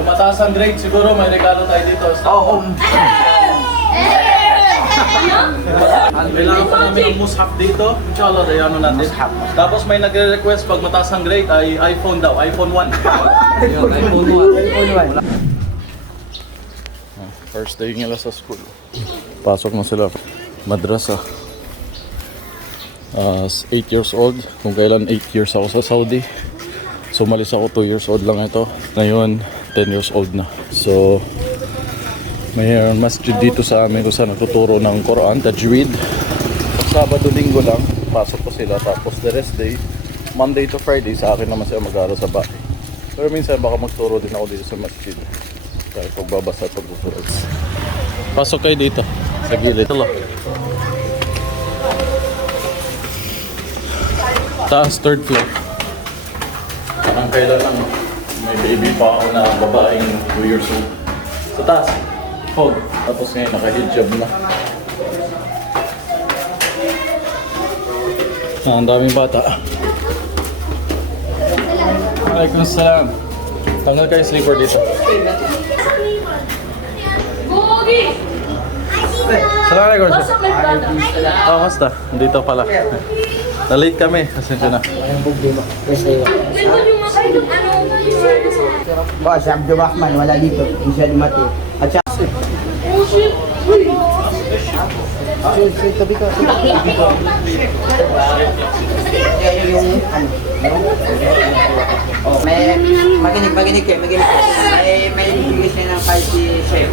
Kung mataas ang grade, siguro may regalo tayo dito. Oo. Kailangan pa namin ang mushaf dito. Inshallah, dayano natin. Tapos may nagre-request pag mataas ang grade ay iPhone daw, iPhone 1. iPhone 1. First day nila sa school. Pasok na sila. Madrasa. 8 years old. Kung kailan 8 years ako sa Saudi. So umalis ako 2 years old lang ito. Ngayon 10 years old na. So may masjid dito sa amin kung saan nagtuturo ng Quran, Tajweed. Sabado, Linggo lang, pasok ko sila. Tapos the rest day, Monday to Friday, sa akin naman sila mag-aaral sa bahay. Pero minsan baka magturo din ako dito sa masjid. Kaya pagbabasa at pagsusulat. Pasok kayo dito, sa gilid. Ito lang. Taas, third floor. Parang kailan lang, may baby pa ako na babaeng 2 years old. Sa taas. Fog. Tapos ngayon naka-hijab na. Ang daming bata. Alaikum salam. Tanggal kayo sleeper dito. Assalamualaikum. Oh, basta. Dito pala. Na-late kami. Pasensya na. Ba, si Abdul Rahman, wala dito. Hindi siya lumati. At siya... Tabi ko. Yung ano? Oh, may maginig kayo. May English na ng kahit si Chef.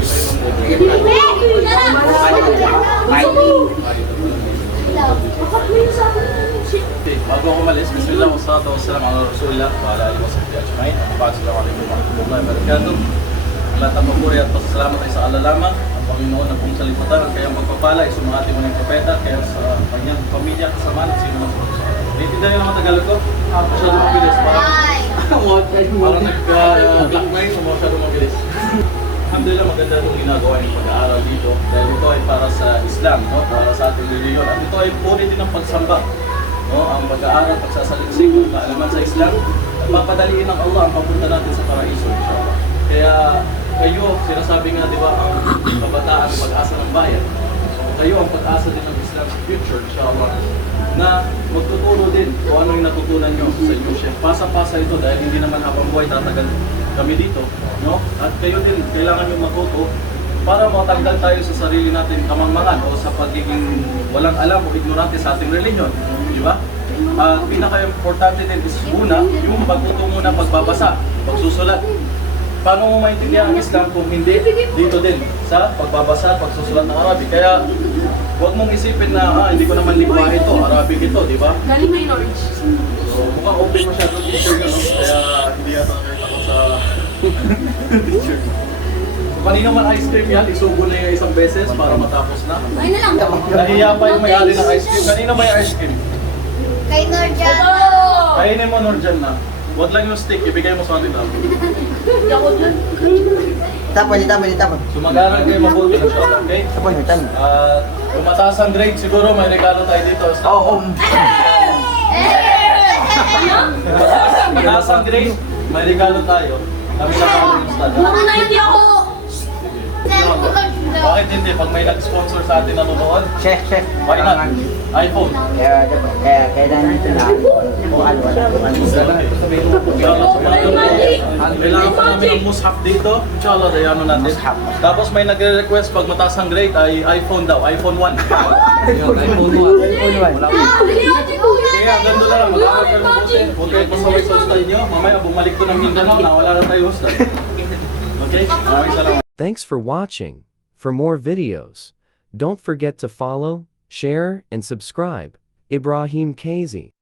Bago ako umalis, bismillah wa salatu wa salam ala rasulillah wa ala alihi wa sahbihi ajma'in. Assalamualaikum warahmatullahi wabarakatuh. Lahat ng papuri at pasasalamat ay sa Allah lamang, ang Panginoon ng buong salipatan, ang kayang magpapala ay sumangati mo ng propeta, kaya sa kanyang pamilya, kasama at sino man sa mga. Naiintindihan niyo naman Tagalog ko? Masyado mabilis. Parang nag-blackmail, so masyado mabilis. Alhamdulillah, maganda itong ginagawa yung pag-aaral dito dahil ito ay para sa Islam, no? Para sa ating reliyon. At ito ay puri din ng pagsamba. No? Ang pag-aaral, pagsasaliksik, ang kaalaman sa Islam, at papadaliin ng Allah ang papunta natin sa paraiso, inshallah. Kaya kayo, sinasabi nga, di ba, ang kabataan, pag-asa ng bayan. So kayo ang pag-asa din ng Islam sa future, inshallah, na magtuturo din kung ano yung natutunan nyo sa inyo, chef. Pasa-pasa ito dahil hindi naman habang buhay tatagal kami dito, no? At kayo din, kailangan nyo matuto para matanggal tayo sa sarili natin kamangmangan o sa pagiging walang alam o ignorante sa ating reliyon, di ba? At pinaka-importante din is una, yung pagtuto muna pagbabasa, pagsusulat. Paano mo maintindihan ang Islam kung hindi dito din sa pagbabasa, pagsusulat ng Arabic? Kaya huwag mong isipin na hindi ko naman lingwahe ito, Arabic ito, di ba? Galing may Lords. So mukhang open masyado teacher yun, no? Kaya hindi yata kahit ako sa teacher. So kanina man ice cream yan, isubo na yung isang beses para matapos na. Ay na lang. Nahiya pa yung may-ari ng ice cream. Kanina may ice cream. Kay Norjan. Kainin mo Norjan na. Huwag lang yung stick, ibigay mo sa atin na. Yakot lang. Tapon. So mag-aaral kayo mabuti na siya, okay? Tapon. Kung mataas ang grade, siguro may regalo tayo dito. Oo. Mataas ang grade, may regalo tayo. Kami na pa yung stud. Muna hindi ako. Bakit hindi? Pag may nag-sponsor sa atin nanonood, Chef. why not? iPhone. Kaya kailangan nito na kung ano. Kailangan pa namin ang mushaf dito. Inshallah, dayano natin. Tapos may nagre-request pag mataas ang grade ay iPhone daw, iPhone 1. iPhone 1. Kaya ganda na lang, mag-aaral kayo mabuti. Huwag kayo pasaway sa hostel nyo. Mamaya bumalik to ng Mindanao na wala na tayo hostel. Okay? Maraming salamat. Thanks for watching. For more videos, don't forget to follow, share, and subscribe. Ibrahim Kazi.